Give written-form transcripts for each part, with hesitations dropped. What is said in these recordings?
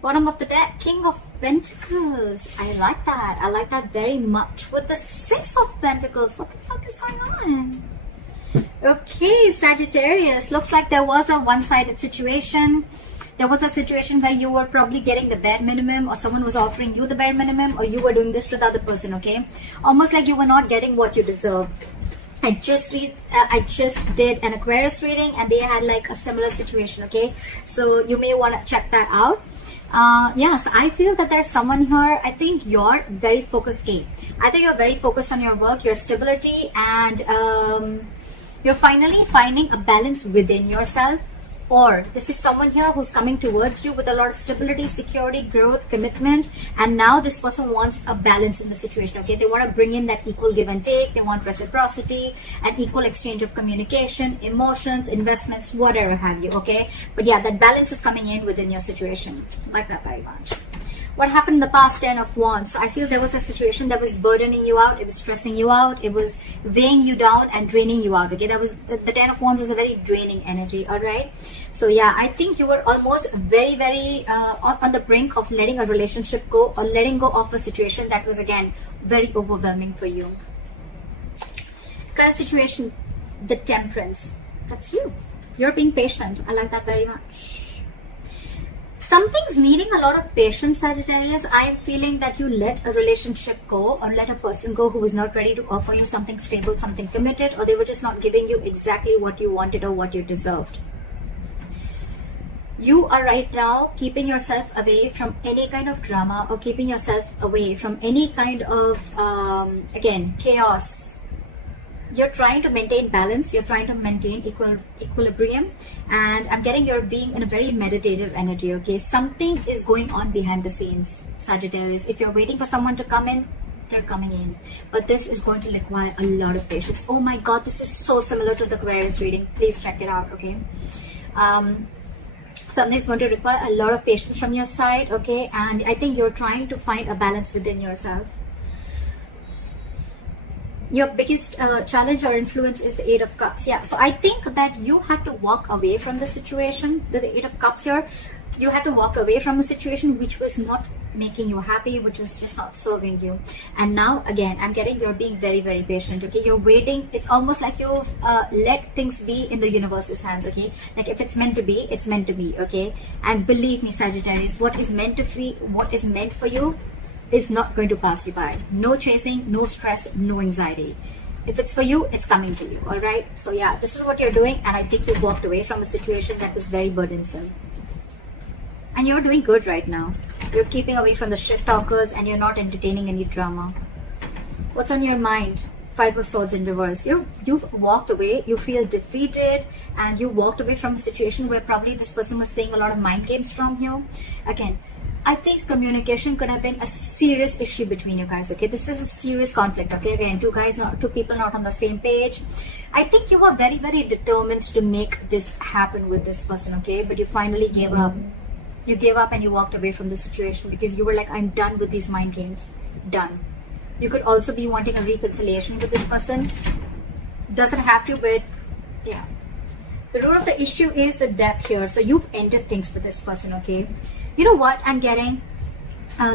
Bottom of the deck, King of Pentacles. I like that. I like that very much. With the Six of Pentacles. What the fuck is going on? Okay, Sagittarius. Looks like there was a one-sided situation. There was a situation where you were probably getting the bare minimum, or someone was offering you the bare minimum, or you were doing this to the other person, okay? Almost like you were not getting what you deserve. I just did an Aquarius reading, and they had like a similar situation, okay? So you may want to check that out. Yes, I feel that there's someone here. I think you're very focused. Either you're very focused on your work, your stability, and you're finally finding a balance within yourself, or this is someone here who's coming towards you with a lot of stability, security, growth, commitment, and now this person wants a balance in the situation, okay? They want to bring in that equal give and take. They want reciprocity, an equal exchange of communication, emotions, investments, whatever have you, okay? But yeah, that balance is coming in within your situation. I like that very much. What happened in the past? 10 of Wands. So I feel there was a situation that was burdening you out. It was stressing you out. It was weighing you down and draining you out. Okay, that was the 10 of Wands is a very draining energy. All right. So yeah, I think you were almost very on the brink of letting a relationship go, or letting go of a situation that was again very overwhelming for you. Current situation, the Temperance. That's you. You're being patient. I like that very much. Something's needing a lot of patience, Sagittarius. I am feeling that you let a relationship go, or let a person go who is not ready to offer you something stable, something committed, or they were just not giving you exactly what you wanted or what you deserved. You are right now keeping yourself away from any kind of drama, or keeping yourself away from any kind of, again, chaos. You're trying to maintain balance, you're trying to maintain equilibrium, and I'm getting you're being in a very meditative energy, okay? Something is going on behind the scenes, Sagittarius. If you're waiting for someone to come in, they're coming in. But this is going to require a lot of patience. Oh my God, this is so similar to the Aquarius reading. Please check it out, okay? Something's going to require a lot of patience from your side, okay? And I think you're trying to find a balance within yourself. Your biggest challenge or influence is the Eight of Cups. Yeah, so I think that you have to walk away from the situation. The Eight of Cups here, you have to walk away from a situation which was not making you happy, which was just not serving you. And now again, I'm getting you're being very patient, okay? You're waiting. It's almost like you've let things be in the universe's hands, okay? Like if it's meant to be, it's meant to be, okay? And believe me, Sagittarius, what is meant for you is not going to pass you by. No chasing, no stress, no anxiety. If it's for you, it's coming to you, all right? So yeah, this is what you're doing, and I think you walked away from a situation that was very burdensome. And you're doing good right now. You're keeping away from the shit talkers, and you're not entertaining any drama. What's on your mind? Five of Swords in reverse. You've walked away, you feel defeated, and you walked away from a situation where probably this person was playing a lot of mind games from you. Again, I think communication could have been a serious issue between you guys, okay? This is a serious conflict, okay? Again, two people not on the same page. I think you were very determined to make this happen with this person, okay? But you finally gave up. You gave up and you walked away from the situation because you were like, I'm done with these mind games. Done. You could also be wanting a reconciliation with this person. Doesn't have to, but yeah. The root of the issue is the death here. So you've ended things with this person, okay? You know what I'm getting,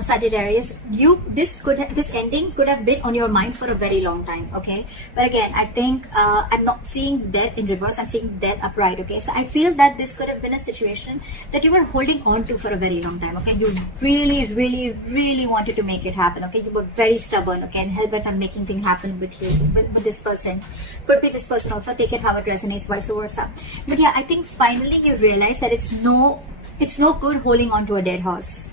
Sagittarius? This ending could have been on your mind for a very long time, okay? But again, I think I'm not seeing death in reverse. I'm seeing death upright, okay? So I feel that this could have been a situation that you were holding on to for a very long time, okay? You really wanted to make it happen, okay? You were very stubborn, okay? And hell-bent on making things happen with you, with this person. Could be this person also. Take it how it resonates, vice versa. But yeah, I think finally you realize that it's no good holding on to a dead horse.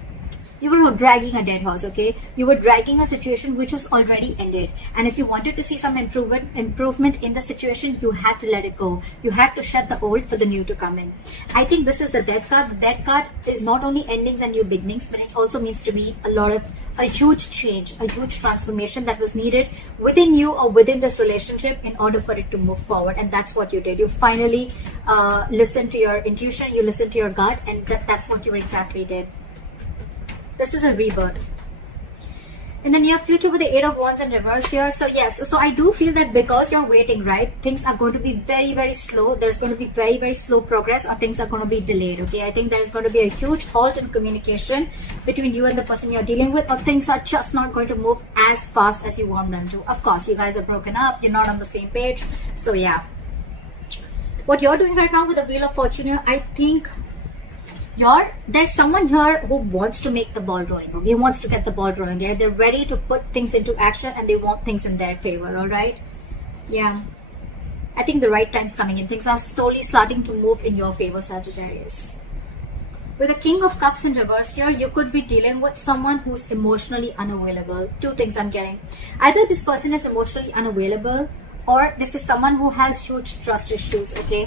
You were dragging a dead horse, okay? You were dragging a situation which was already ended. And if you wanted to see some improvement in the situation, you had to let it go. You had to shut the old for the new to come in. I think this is the Death card. The Death card is not only endings and new beginnings, but it also means to be a huge change, a huge transformation that was needed within you or within this relationship in order for it to move forward. And that's what you did. You finally listened to your intuition, you listened to your gut, and that's what you exactly did. This is a rebirth. in the near future with the 8 of Wands in reverse here. So yes, so I do feel that because you're waiting, right, things are going to be very, very slow. There's going to be very, very slow progress, or things are going to be delayed. Okay, I think there's going to be a huge halt in communication between you and the person you're dealing with, or things are just not going to move as fast as you want them to. Of course, you guys are broken up, you're not on the same page. So yeah, what you're doing right now with the Wheel of Fortune here, I think there's someone here who wants to make the ball rolling. Okay, wants to get the ball rolling. Yeah, they're ready to put things into action, and they want things in their favor. All right, yeah, I think the right time's coming in. Things are slowly starting to move in your favor, Sagittarius. With the King of Cups in reverse here, you could be dealing with someone who's emotionally unavailable. Two things I'm getting: either this person is emotionally unavailable, or this is someone who has huge trust issues. Okay,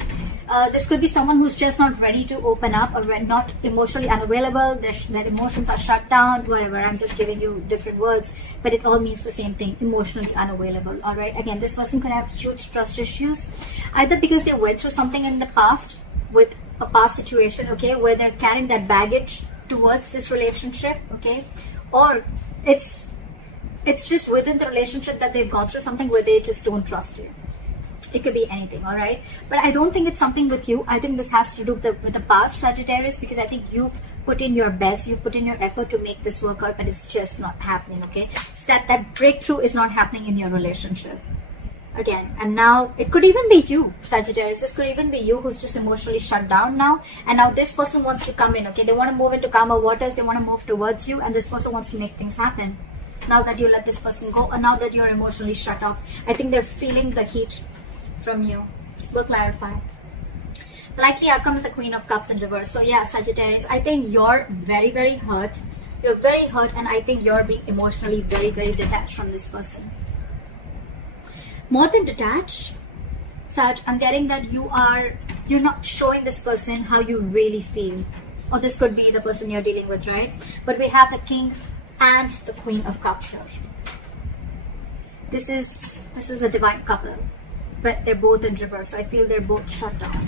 this could be someone who's just not ready to open up, or not emotionally unavailable. Their emotions are shut down, whatever. I'm just giving you different words, but it all means the same thing: emotionally unavailable. All right, again, this person could have huge trust issues, either because they went through something in the past with a past situation, okay, where they're carrying that baggage towards this relationship, okay, or it's just within the relationship that they've gone through something where they just don't trust you. It could be anything, all right? But I don't think it's something with you. I think this has to do with the past, Sagittarius, because I think you've put in your best, you've put in your effort to make this work out, but it's just not happening, okay? So that breakthrough is not happening in your relationship. Again, and now it could even be you, Sagittarius. This could even be you who's just emotionally shut down now, and now this person wants to come in, okay? They want to move into calmer waters, they want to move towards you, and this person wants to make things happen. Now that you let this person go, or now that you're emotionally shut off, I think they're feeling the heat from you. We'll clarify. The likely outcome is the Queen of Cups in reverse. So yeah, Sagittarius, I think you're very, very hurt. You're very hurt, and I think you're being emotionally very, very detached from this person. More than detached, Sag, I'm getting that you're not showing this person how you really feel. Or this could be the person you're dealing with, right? But we have the King and the Queen of Cups here. This is a divine couple, but they're both in reverse. So I feel they're both shut down.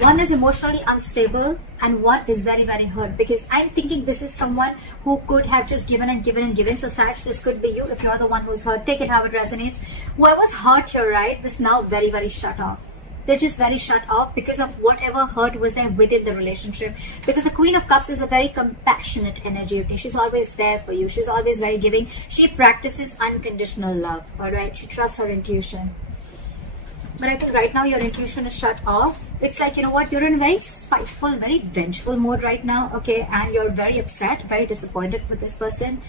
One is emotionally unstable, and one is very, very hurt, because I'm thinking this is someone who could have just given and given and given. So Sag, this could be you if you're the one who's hurt. Take it how it resonates. Whoever's hurt here, right, is now very, very shut off. They're just very shut off because of whatever hurt was there within the relationship. Because the Queen of Cups is a very compassionate energy, okay? She's always there for you. She's always very giving. She practices unconditional love, all right? She trusts her intuition. But I think right now your intuition is shut off. It's like, you know what, you're in a very spiteful, very vengeful mode right now, okay? And you're very upset, very disappointed with this person.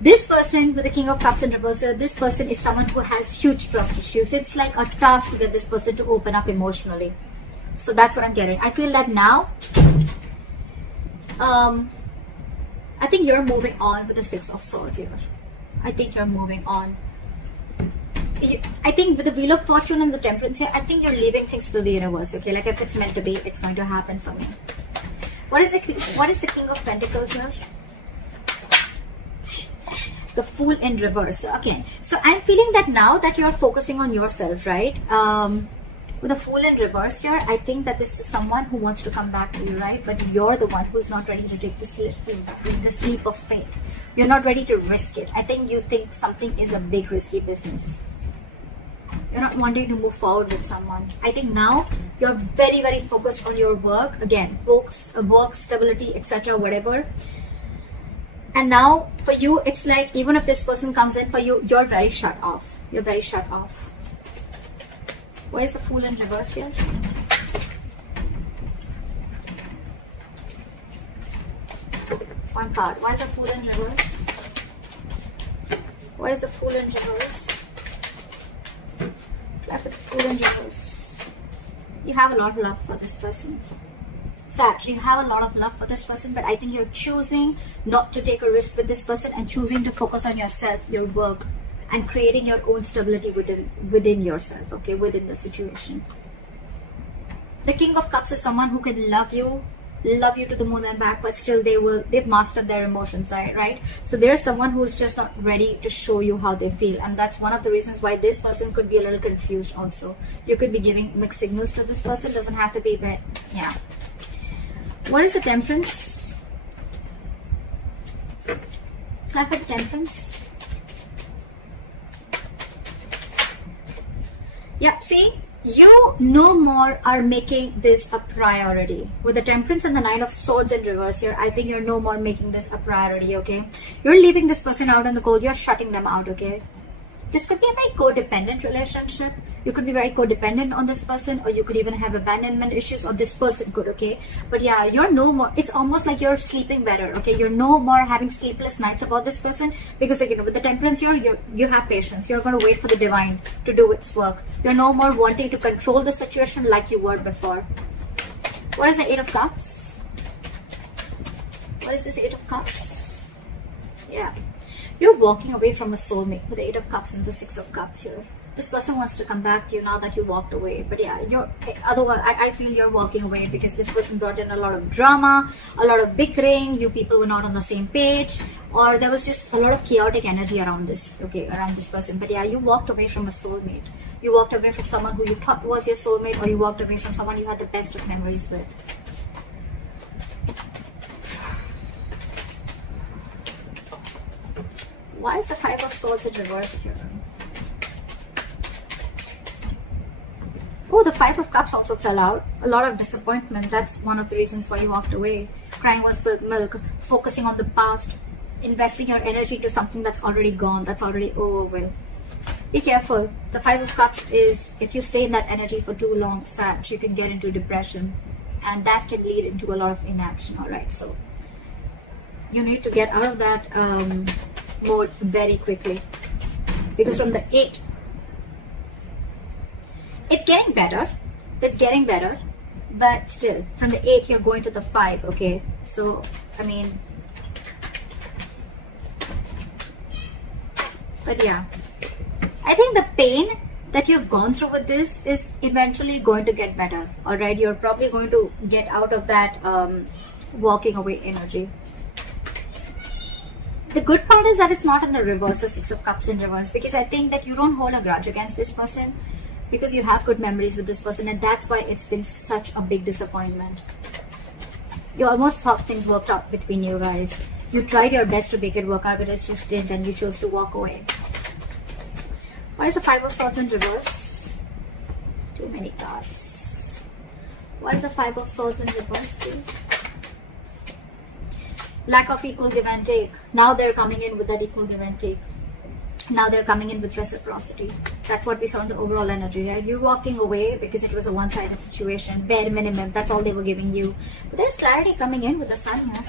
This person with the King of Cups in reverse, this person is someone who has huge trust issues. It's like a task to get this person to open up emotionally. So that's what I'm getting. I feel that now, I think you're moving on with the Six of Swords here. I think you're moving on. I think with the Wheel of Fortune and the Temperance here, I think you're leaving things to the universe, okay? Like if it's meant to be, it's going to happen for me. What is the King of Pentacles here? The Fool in reverse. Okay, so I'm feeling that now that you're focusing on yourself, right? With the Fool in reverse here, I think that this is someone who wants to come back to you, right? But you're the one who's not ready to take this leap of faith. You're not ready to risk it. I think you think something is a big risky business. You're not wanting to move forward with someone. I think now you're very, very focused on your work. Again, work, stability, etc., whatever. And now for you, it's like even if this person comes in for you, you're very shut off. You're very shut off. Why is the Fool in reverse here? One card. Why is the Fool in reverse? Why is the Fool in reverse? Clap with the Fool in reverse. You have a lot of love for this person. Sag, you have a lot of love for this person, but I think you're choosing not to take a risk with this person and choosing to focus on yourself, your work, and creating your own stability within yourself, okay, within the situation. The King of Cups is someone who can love you to the moon and back, but still they've mastered their emotions, right? So there's someone who's just not ready to show you how they feel, and that's one of the reasons why this person could be a little confused also. You could be giving mixed signals to this person. Doesn't have to be, but yeah. What is the Temperance? Clap at Temperance. Yeah, see, you no more are making this a priority. With the Temperance and the Nine of Swords in reverse here, I think you're no more making this a priority, okay? You're leaving this person out in the cold. You're shutting them out, okay? This could be a very codependent relationship. You could be very codependent on this person, or you could even have abandonment issues, or this person could, okay? But yeah, you're no more, it's almost like you're sleeping better, okay? You're no more having sleepless nights about this person, because again, with the Temperance here, you have patience. You're going to wait for the divine to do its work. You're no more wanting to control the situation like you were before. What is the Eight of Cups? What is this Eight of Cups? Yeah. You're walking away from a soulmate with the Eight of Cups and the Six of Cups here. This person wants to come back to you now that you walked away. But yeah, otherwise, I feel you're walking away because this person brought in a lot of drama, a lot of bickering. You people were not on the same page, or there was just a lot of chaotic energy around this, okay, around this person. But yeah, you walked away from a soulmate. You walked away from someone who you thought was your soulmate, or you walked away from someone you had the best of memories with. Why is the Five of Swords in reverse here? Oh, the Five of Cups also fell out. A lot of disappointment. That's one of the reasons why you walked away. Crying was spilled milk. Focusing on the past. Investing your energy to something that's already gone. That's already over with. Be careful. The Five of Cups is, if you stay in that energy for too long, Sag, you can get into depression. And that can lead into a lot of inaction. Alright, so you need to get out of that mode very quickly, because from the 8, it's getting better, but still from the 8 you're going to the 5, okay? So I mean, but yeah, I think the pain that you've gone through with this is eventually going to get better. All right, you're probably going to get out of that walking away energy. The good part is that it's not in the reverse, the Six of Cups in reverse, because I think that you don't hold a grudge against this person, because you have good memories with this person, and that's why it's been such a big disappointment. You almost thought things worked out between you guys. You tried your best to make it work out, but it just didn't, and you chose to walk away. Why is the Five of Swords in reverse? Too many cards. Why is the Five of Swords in reverse, please? Lack of equal give and take. Now they're coming in with that equal give and take. Now they're coming in with reciprocity. That's what we saw in the overall energy, right? You're walking away because it was a one-sided situation, bare minimum. That's all they were giving you. But there's clarity coming in with the Sun here.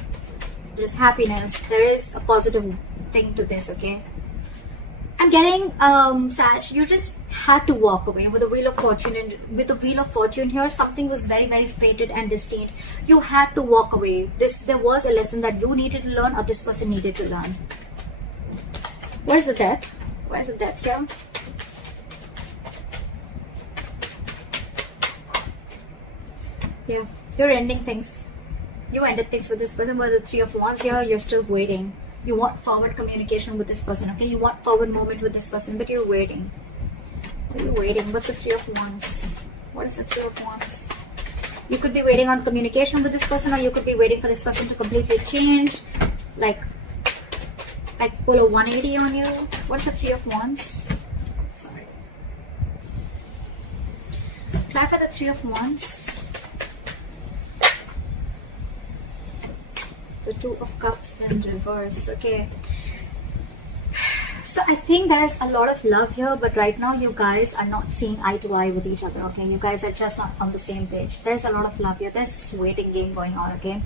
There's happiness. There is a positive thing to this, okay? I'm getting, Sag, you just had to walk away with the Wheel of Fortune. And with the Wheel of Fortune here, something was very, very fated and destined. You had to walk away. There was a lesson that you needed to learn, or this person needed to learn. Where's the Death? Where's the Death here? Yeah, you're ending things. You ended things with this person. With the Three of Wands here, you're still waiting. You want forward communication with this person, okay? You want forward movement with this person, but you're waiting. What are you waiting? What's the Three of Wands? What is the Three of Wands? You could be waiting on communication with this person, or you could be waiting for this person to completely change, like pull a 180 on you. What's the Three of Wands? Sorry. Clarify the Three of Wands. The Two of Cups in reverse, okay? So I think there is a lot of love here, but right now you guys are not seeing eye to eye with each other, okay? You guys are just not on the same page. There's a lot of love here. There's this waiting game going on, okay?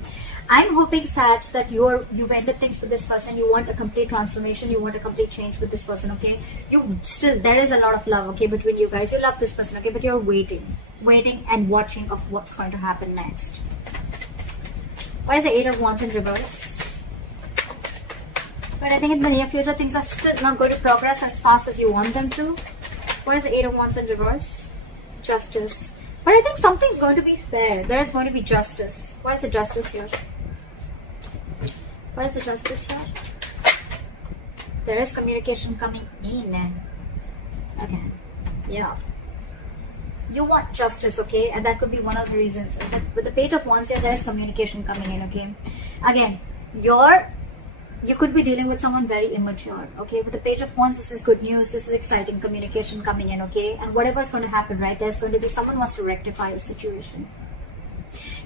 I'm hoping, Sag, that you've ended things with this person. You want a complete transformation. You want a complete change with this person, okay? There is a lot of love, okay, between you guys. You love this person, okay? But you're waiting and watching of what's going to happen next. Why is the Eight of Wands in reverse? But I think in the near future, things are still not going to progress as fast as you want them to. Why is the Eight of Wands in reverse? Justice. But I think something's going to be fair. There is going to be justice. Why is the Justice here? Why is the Justice here? There is communication coming in. Okay. Yeah. You want justice, okay? And that could be one of the reasons. With the Page of Wands here, there is communication coming in, okay? Again, you could be dealing with someone very immature, okay? With the Page of Wands, this is good news, this is exciting communication coming in, okay? And whatever's going to happen, right, there's going to be someone wants to rectify a situation.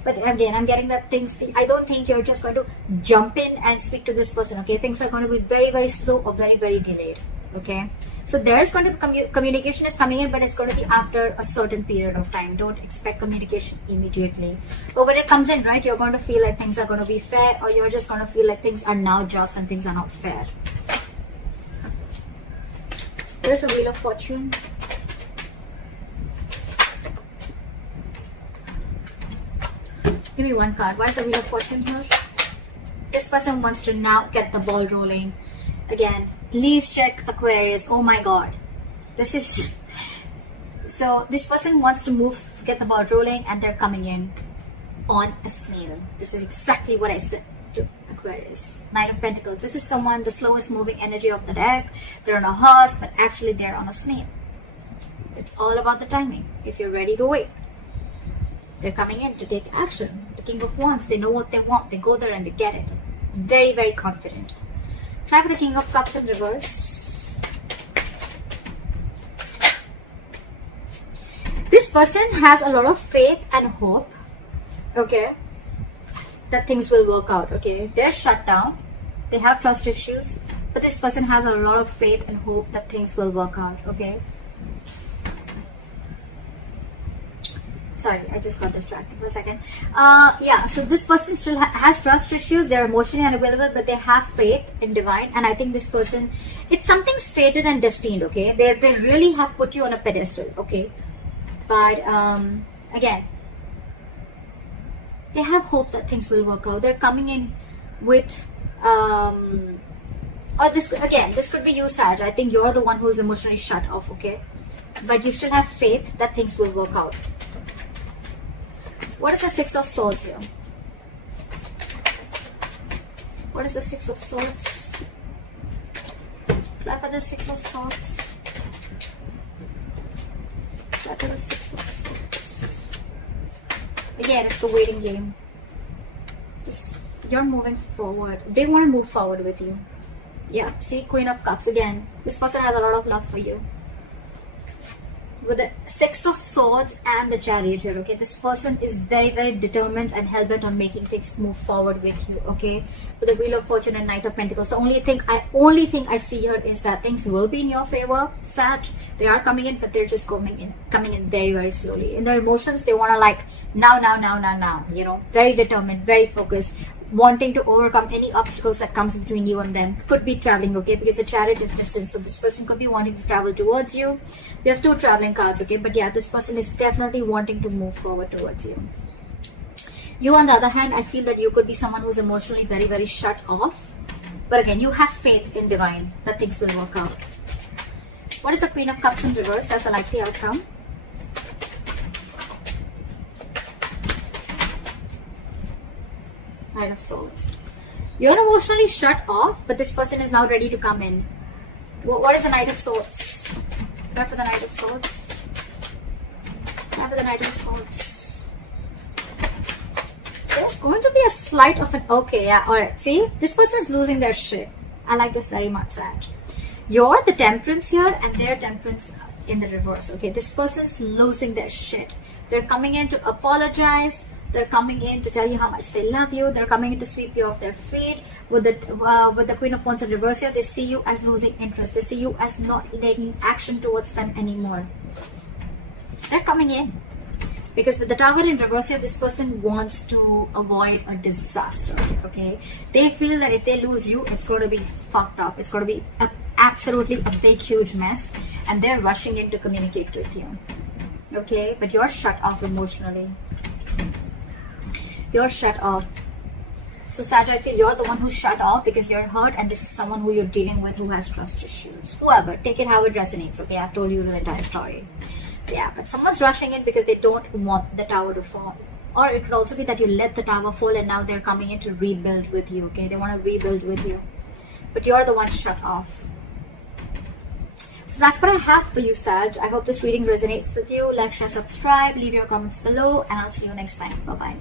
But again, I'm getting that things, I don't think you're just going to jump in and speak to this person, okay? Things are going to be very, very slow or very, very delayed, okay? So there's going to be communication is coming in, but it's going to be after a certain period of time. Don't expect communication immediately. But when it comes in, right, you're going to feel like things are going to be fair, or you're just going to feel like things are now just and things are not fair. There's the Wheel of Fortune. Give me one card. Why is the Wheel of Fortune here? This person wants to now get the ball rolling. Again, please check Aquarius. Oh my god. This is... So, this person wants to get the ball rolling, and they're coming in on a snail. This is exactly what I said to Aquarius. Knight of Pentacles. This is someone, the slowest moving energy of the deck. They're on a horse, but actually they're on a snail. It's all about the timing. If you're ready to wait. They're coming in to take action. The King of Wands, they know what they want. They go there and they get it. Very, very confident. Have the King of Cups in reverse. This person has a lot of faith and hope, okay, that things will work out, okay. They're shut down. They have trust issues, but this person has a lot of faith and hope that things will work out, okay. Sorry, I just got distracted for a second. Yeah, so this person still has trust issues. They're emotionally unavailable, but they have faith in divine. And I think this person, it's something's fated and destined, okay? They really have put you on a pedestal, okay? But again, they have hope that things will work out. They're coming in with, or this could be you, Sag. I think you're the one who's emotionally shut off, okay? But you still have faith that things will work out. What is the Six of Swords here? What is the Six of Swords? Clap at the Six of Swords. Clap at the Six of Swords. Again, it's the waiting game. You're moving forward. They want to move forward with you. Yeah, see, Queen of Cups again. This person has a lot of love for you. With the Six of Swords and the Chariot here, okay, this person is very, very determined and hell-bent on making things move forward with you, okay. With the Wheel of Fortune and Knight of Pentacles, the only thing I see here is that things will be in your favor, Sag. They are coming in, but they're just coming in very, very slowly. In their emotions, they want to like now, you know, very determined, very focused, wanting to overcome any obstacles that comes between you and them. Could be traveling, okay, because the Chariot is distance, so this person could be wanting to travel towards you. We have two traveling cards, okay, but yeah, this person is definitely wanting to move forward towards you. You, on the other hand, I feel that you could be someone who's emotionally very, very shut off, but again, you have faith in divine that things will work out. What is the Queen of Cups in reverse as a likely outcome? Knight of Swords. You're emotionally shut off, but this person is now ready to come in. What is the Knight of Swords? Go for the Knight of Swords. Go for the Knight of Swords. There's going to be a slight of an... Okay, yeah, alright. See? This person is losing their shit. I like this very much, Sag. You're the Temperance here, and they're Temperance in the reverse, okay? This person's losing their shit. They're coming in to apologize. They're coming in to tell you how much they love you. They're coming in to sweep you off their feet. With the Queen of Wands in reverse here, they see you as losing interest. They see you as not taking action towards them anymore. They're coming in. Because with the Tower in reverse here, this person wants to avoid a disaster, okay? They feel that if they lose you, it's going to be fucked up. It's going to be absolutely a big, huge mess. And they're rushing in to communicate with you, okay? But you're shut off emotionally. You're shut off. So Sag, I feel you're the one who's shut off because you're hurt, and this is someone who you're dealing with who has trust issues. Whoever, take it how it resonates, okay? I've told you the entire story. Yeah, but someone's rushing in because they don't want the tower to fall. Or it could also be that you let the tower fall and now they're coming in to rebuild with you, okay? They want to rebuild with you. But you're the one shut off. So that's what I have for you, Sag. I hope this reading resonates with you. Like, share, subscribe, leave your comments below, and I'll see you next time. Bye-bye.